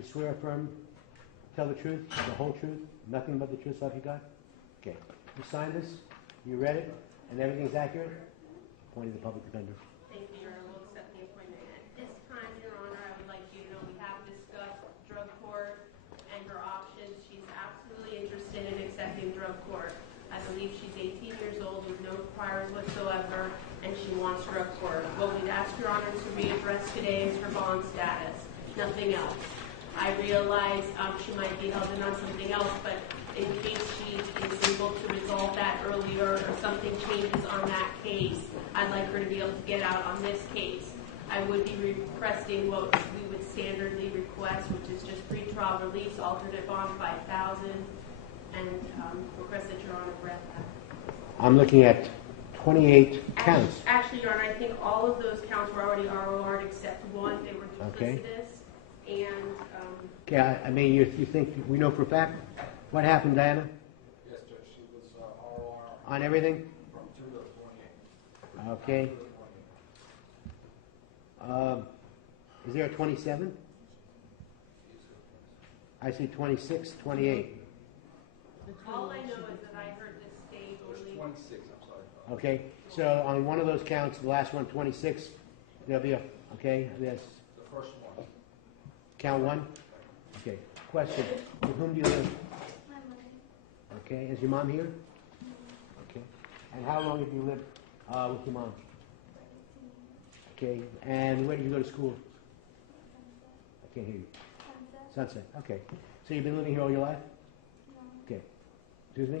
You swear or affirm, tell the truth, the whole truth, nothing but the truth, so help you God? Okay. You signed this, you read it, and everything's accurate? Appointed the public defender. Thank you, Your Honor. We'll accept the appointment. At this time, Your Honor, I would like you to know we have discussed drug court and her options. She's absolutely interested in accepting drug court. I believe she's 18 years old with no priors whatsoever, and she wants drug court. What we'd ask Your Honor to readdress today is her bond status, nothing else. I realize she might be held in on something else, but in case she is able to resolve that earlier or something changes on that case, I'd like her to be able to get out on this case. I would be requesting what we would standardly request, which is just pretrial release, alternate bond $5,000, and request that Your Honor grant that. I'm looking at 28 counts. Actually, Your Honor, I think all of those counts were already ROR'd except one. They were duplicitous. Okay. And Okay, I mean, you think, we know for a fact what happened, Diana? Yes, Judge. She was ROR On everything? from 2 to 28. Okay. Is there a 27? I see 26, 28. all I know is that I heard this state There's only. 26, I'm sorry. Okay, so on one of those counts, the last one, 26, there'll be a, okay, yes, The first one. count one? Okay, question, with whom do you live? My mother. Okay, is your mom here? Okay, and how long have you lived with your mom? Okay, and where did you go to school? I can't hear you. Sunset. Sunset, okay. So you've been living here all your life? No. Okay. Excuse me? No,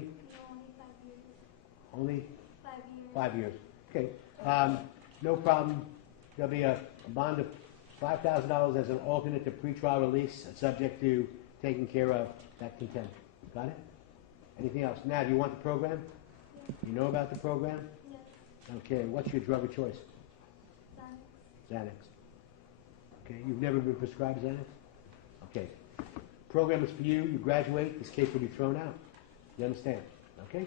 Only only 5 years. 5 years. 5 years. Okay. No problem. There'll be a bond of $5,000 as an alternate to pretrial release, subject to taking care of that contempt. Got it? Anything else? Now, do you want the program? You know about the program? Yes. Okay. What's your drug of choice? Xanax. Xanax. Okay. You've never been prescribed Xanax? Okay. Program is for you. You graduate. This case will be thrown out. You understand? Okay?